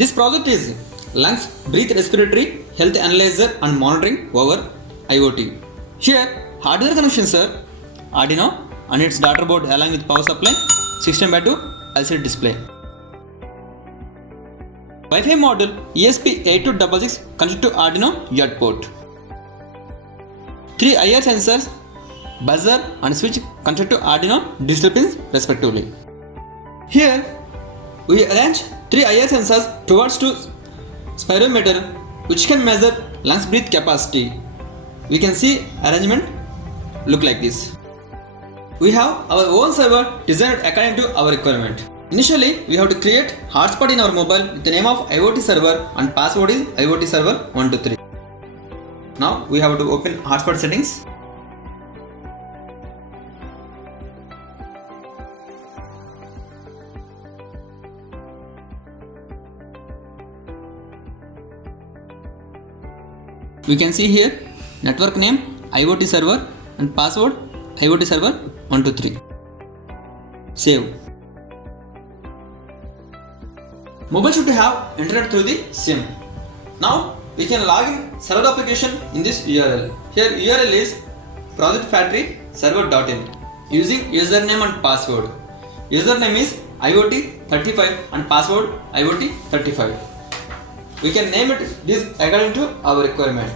This project is lungs breath respiratory health analyzer and monitoring over IoT. Here hardware connections are Arduino and its daughter board along with power supply, 16:2 LCD display. Wi-Fi module ESP8266 connected to Arduino UART port. 3 IR sensors, buzzer and switch connected to Arduino digital pins respectively. Here we arrange 3 IR sensors towards two spirometer which can measure lungs breath capacity. We can see arrangement look like this. We have our own server designed according to our requirement. Initially, we have to create hotspot in our mobile with the name of IoT server and password is IoT server 123. Now we have to open hotspot settings. We can see here network name IoT server and password IoT server 123. Save. Mobile should have internet through the SIM. Now we can log in server application in this URL. Here URL is projectfactoryserver.in using username and password. Username is IoT35 and password IoT35. We can name it this according to our requirement.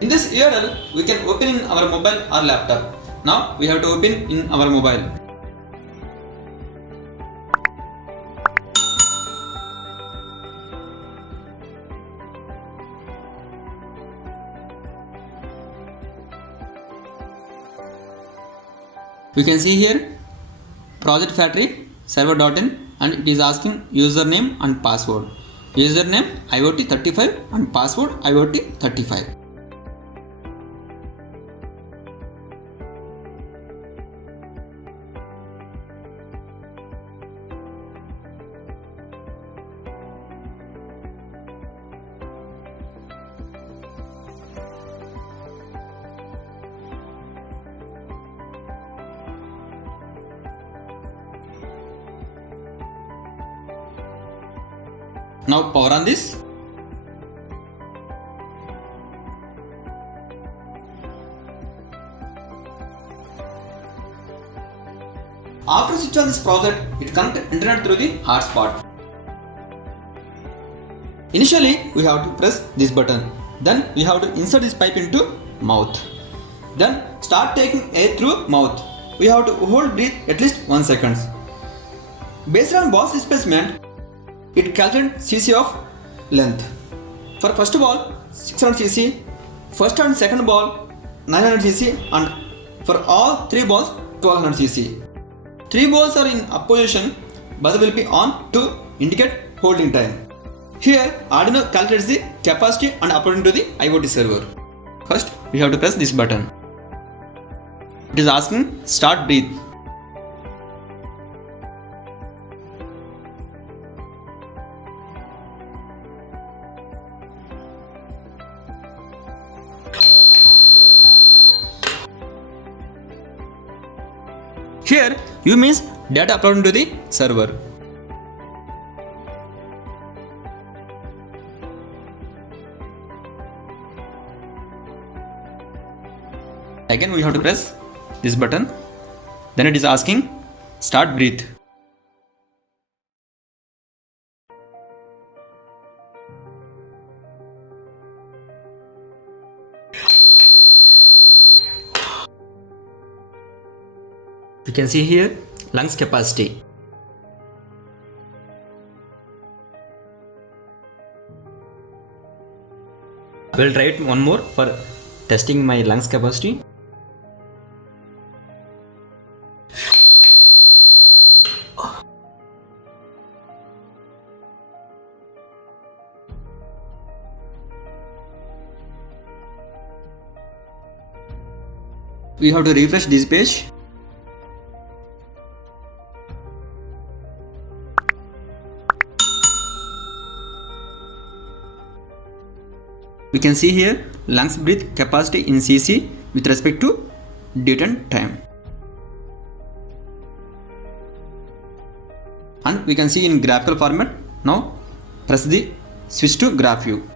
In this URL we can open in our mobile or laptop. Now we have to open in our mobile. We can see here project factory server.in and it is asking username and password. Username IoT35 and password IoT35. Now power on this. After switch on this project, it connects internet through the hotspot. Initially, we have to press this button. Then we have to insert this pipe into mouth. Then start taking air through mouth. We have to hold breath at least 1 second. Based on ball's displacement, it calculates cc of length. For first ball 600 cc, first and second ball 900 cc and for all 3 balls 1200 cc. 3 balls are in up position, buzzer will be on to indicate holding time. Here Arduino calculates the capacity and according to the IoT server. First we have to press this button. It is asking start breathe. Here U means data uploaded to the server. Again we have to press this button. Then it is asking start breathe. You can see here lungs capacity. I will try it one more for testing my lungs capacity. We have to refresh this page. We can see here lungs breath capacity in cc with respect to date and time. And we can see in graphical format. Now Press the switch to graph view.